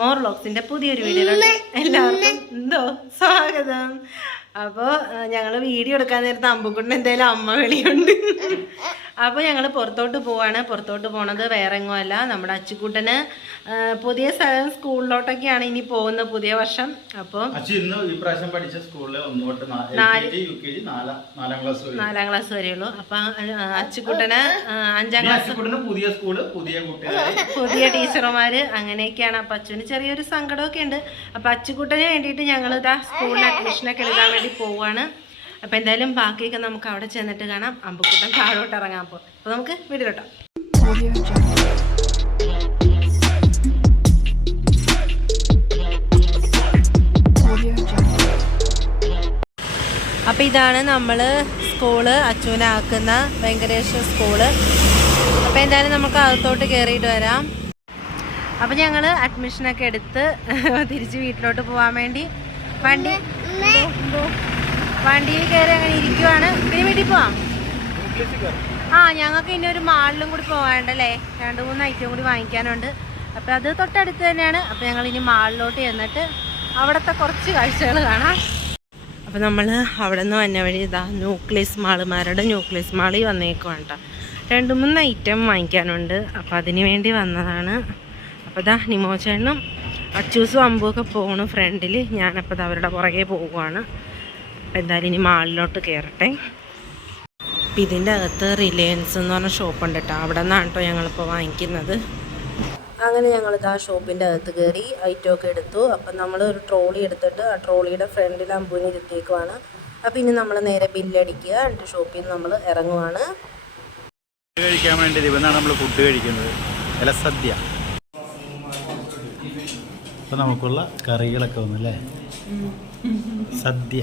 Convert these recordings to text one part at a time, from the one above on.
More വ്ലോഗ്സിന്റെ പുതിയൊരു വീഡിയോയിലോട്ട് എല്ലാവർക്കും സ്വാഗതം. അപ്പോൾ ഞങ്ങൾ വീഡിയോ എടുക്കാൻ നേരത്തെ അമ്പുക്കുട്ടിന് എന്തായാലും അമ്മ വിളിയുണ്ട്. അപ്പോൾ ഞങ്ങൾ പുറത്തോട്ട് പോവാണ്. പുറത്തോട്ട് പോണത് വേറെ എങ്ങുമല്ല, നമ്മുടെ അച്ചുക്കുട്ടന് പുതിയ സ്ഥലം സ്കൂളിലോട്ടൊക്കെയാണ് ഇനി പോകുന്നത് പുതിയ വർഷം. അപ്പോൾ നാലാം ക്ലാസ് വരെയുള്ളൂ. അപ്പൊ അച്ചുക്കുട്ടന് 5ാം ക്ലാസ്, പുതിയ ടീച്ചർമാര് അങ്ങനെയൊക്കെയാണ്. അപ്പൊ അച്ഛന് ചെറിയൊരു സങ്കടമൊക്കെ ഉണ്ട്. അപ്പൊ അച്ചുക്കുട്ടന് വേണ്ടിയിട്ട് ഞങ്ങൾ ഇതാ സ്കൂളിൽ അഡ്മിഷനൊക്കെ എഴുതാൻ വേണ്ടി പോവാണ്. അപ്പൊ എന്തായാലും ബാക്കിയൊക്കെ നമുക്ക് അവിടെ ചെന്നിട്ട് കാണാം. അമ്പുക്കുട്ടൻ താഴോട്ട് ഇറങ്ങാൻ പോകും. അപ്പൊ നമുക്ക് വീട്ടിലോട്ടോ. അപ്പം ഇതാണ് നമ്മൾ സ്കൂള്, അച്ഛനാക്കുന്ന വെങ്കടേശ്വര സ്കൂള്. അപ്പം എന്തായാലും നമുക്ക് അകത്തോട്ട് കയറിയിട്ട് വരാം. അപ്പം ഞങ്ങൾ അഡ്മിഷനൊക്കെ എടുത്ത് തിരിച്ച് വീട്ടിലോട്ട് പോകാൻ വേണ്ടി വണ്ടിയിൽ കയറി അങ്ങനെ ഇരിക്കുവാണ്. പിന്നെ വീട്ടിൽ പോവാം. ഞങ്ങൾക്ക് ഇനി ഒരു മാളിലും കൂടി പോകാനുണ്ടല്ലേ, 2-3 ഐറ്റം കൂടി വാങ്ങിക്കാനുണ്ട്. അപ്പം അത് തൊട്ടടുത്ത് തന്നെയാണ്. അപ്പം ഞങ്ങൾ ഇനി മാളിലോട്ട് ചെന്നിട്ട് അവിടുത്തെ കുറച്ച് കാഴ്ചകൾ കാണാം. അപ്പോൾ നമ്മൾ അവിടെ നിന്ന് വന്ന വഴി ഇതാ ന്യൂക്ലിയസ് മാളുമാരുടെ ന്യൂക്ലിയസ് മാളിൽ വന്നേക്കുവാണ് കേട്ടോ. 2-3 ഐറ്റം വാങ്ങിക്കാനുണ്ട്. അപ്പോൾ അതിന് വേണ്ടി വന്നതാണ്. അപ്പോൾ ഇതാ നിമോചേട്ടനും അച്ചൂസും അമ്പുമൊക്കെ പോകണം ഫ്രണ്ടിൽ. ഞാനപ്പോൾ ഇത് അവരുടെ പുറകെ പോവുകയാണ്. അപ്പോൾ എന്തായാലും ഇനി മാളിലോട്ട് കയറട്ടെ. അപ്പം ഇതിൻ്റെ അകത്ത് റിലയൻസ് എന്ന് പറഞ്ഞ ഷോപ്പുണ്ട് കേട്ടോ. അവിടെ നിന്നാണ് കേട്ടോ ഞങ്ങളിപ്പോൾ വാങ്ങിക്കുന്നത്. അങ്ങനെ ഞങ്ങളിത് ആ ഷോപ്പിൻ്റെ അകത്ത് കയറി ഐറ്റമൊക്കെ എടുത്തു. അപ്പം നമ്മൾ ഒരു ട്രോളി എടുത്തിട്ട് ആ ട്രോളിയുടെ ഫ്രണ്ടിൽ അമ്പൂന് ഇരുത്തിയേക്കുവാണ്. അപ്പം ഇനി നമ്മൾ നേരെ ബില്ലടിക്കുക, എന്നിട്ട് ഷോപ്പിൽ നിന്ന് നമ്മൾ ഇറങ്ങുവാണ്. കഴിക്കാൻ വേണ്ടി ഇവന്നാണ് നമ്മൾ ഫുഡ് കഴിക്കുന്നത്, ഇലസദ്യ. അപ്പം നമുക്കുള്ള കറികളൊക്കെ ഒന്നല്ലേ, സദ്യ.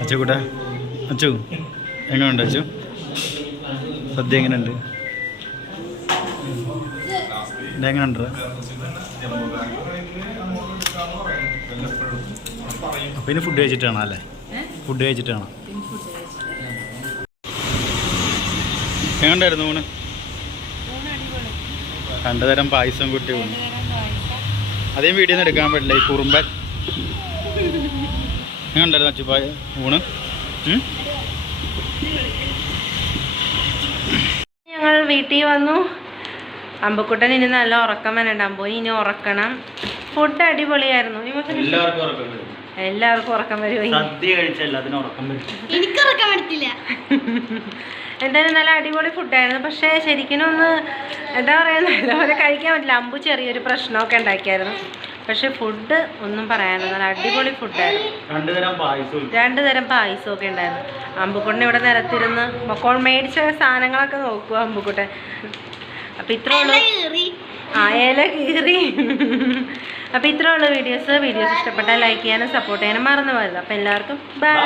അച്ചുകൂട്ടാ, അച്ചു എങ്ങനെയുണ്ട്? അച്ചു സദ്യ എങ്ങനെയുണ്ട്? എങ്ങനെയുണ്ട്? അപ്പം ഇനി ഫുഡ് കഴിച്ചിട്ടാണോ അല്ലേ? ഫുഡ് കഴിച്ചിട്ടാണോ? എങ്ങനെയുണ്ടായിരുന്നു ഊണ്? 2 തരം പായസം കുട്ടി ഊണ്. അതേ വീഡിയോ ഒന്നും എടുക്കാൻ പറ്റില്ല, ഈ കുറുമ്പൻ. എങ്ങനെയുണ്ടായിരുന്നു അച്ചുപ്പായ ഊണ്? ഞങ്ങൾ വീട്ടിൽ വന്നു. അമ്പക്കുട്ടൻ ഇനി നല്ല ഉറക്കം വരണ്ട. അമ്പൂന് ഇനി ഉറക്കണം. ഫുഡ് അടിപൊളിയായിരുന്നു. എല്ലാവർക്കും ഉറക്കം വരുമോ? എനിക്ക് ഉറക്കം പറ്റില്ല. എന്തായാലും നല്ല അടിപൊളി ഫുഡായിരുന്നു. പക്ഷേ ശരിക്കും ഒന്ന് എന്താ പറയുക, നല്ലപോലെ കഴിക്കാൻ പറ്റില്ല. അമ്പു ചെറിയൊരു പ്രശ്നമൊക്കെ ഉണ്ടാക്കിയായിരുന്നു. പക്ഷെ ഫുഡ് ഒന്നും പറയാനില്ല, നല്ല അടിപൊളി ഫുഡായിരുന്നു. 2 തരം പായസമൊക്കെ ഉണ്ടായിരുന്നു. അമ്പുക്കുട്ടൻ ഇവിടെ നിരത്തിരുന്ന് മക്കൾ മേടിച്ച സാധനങ്ങളൊക്കെ നോക്കുക അമ്പുക്കുട്ടൻ. അപ്പം ഇത്രേ ഉള്ളൂ. ഇല കീറി. അപ്പം ഇത്രേ ഉള്ളൂ വീഡിയോസ്. ഇഷ്ടപ്പെട്ടാൽ ലൈക്ക് ചെയ്യാനും സപ്പോർട്ട് ചെയ്യാനും മറന്നു പോയത്. അപ്പം എല്ലാവർക്കും ബൈ.